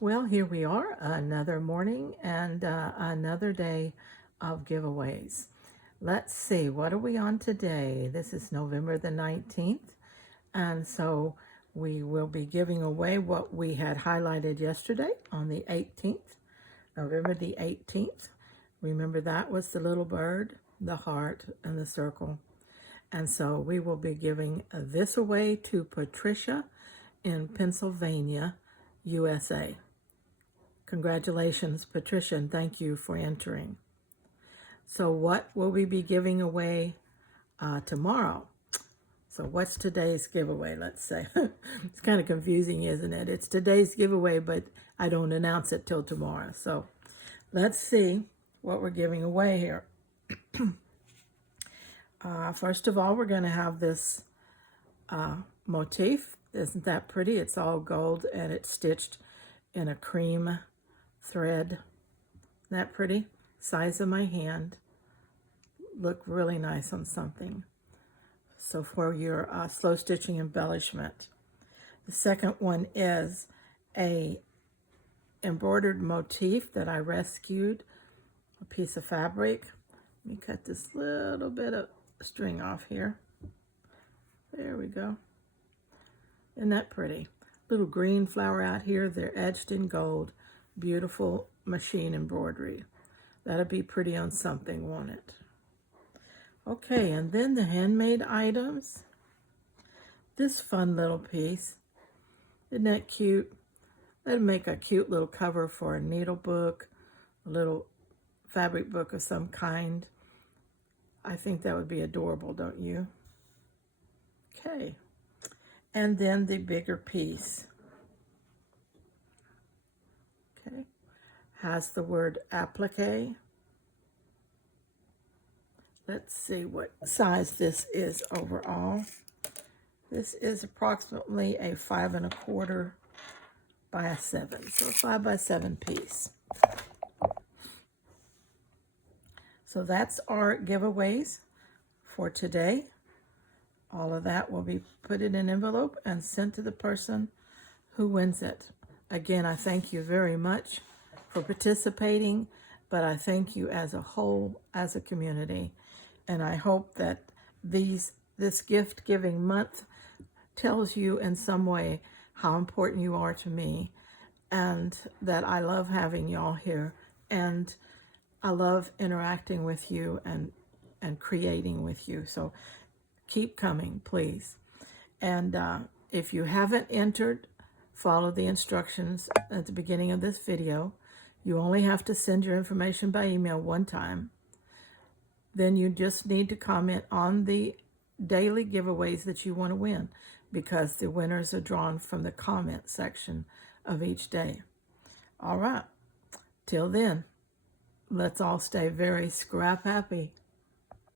Well, here we are, another morning and another day of giveaways. Let's see, what are we on today? This is November the 19th, and so we will be giving away what we had highlighted yesterday on the 18th, November the 18th. Remember, that was the little bird, the heart, and the circle. And so we will be giving this away to Patricia in Pennsylvania, USA. Congratulations, Patricia, and thank you for entering. So what will we be giving away tomorrow? So what's today's giveaway, let's say? It's kind of confusing, isn't it? It's today's giveaway, but I don't announce it till tomorrow. So let's see what we're giving away here. First of all, we're going to have this motif. Isn't that pretty? It's all gold and it's stitched in a cream thread. Isn't that pretty? Size of my hand. Look really nice on something. So for your slow stitching embellishment. The second one is a embroidered motif that I rescued. A piece of fabric. Let me cut this little bit of string off here. There we go. Isn't that pretty? Little green flower out here. They're edged in gold. Beautiful machine embroidery. That'll be pretty on something, won't it? Okay, and then the handmade items. This fun little piece. Isn't that cute? That'd make a cute little cover for a needle book, a little fabric book of some kind. I think that would be adorable, don't you? Okay. And then the bigger piece. Okay. Has the word applique. Let's see what size this is overall. This is approximately a 5 1/4 by a 7. So a 5 by 7 piece. So that's our giveaways for today. All of that will be put in an envelope and sent to the person who wins it. Again, I thank you very much for participating, but I thank you as a whole, as a community. And I hope that this gift giving month tells you in some way how important you are to me, and that I love having y'all here, and I love interacting with you and creating with you. So keep coming, please. And if you haven't entered, follow the instructions at the beginning of this video. You only have to send your information by email one time. Then you just need to comment on the daily giveaways that you want to win, because the winners are drawn from the comment section of each day. All right. Till then, let's all stay very scrap happy.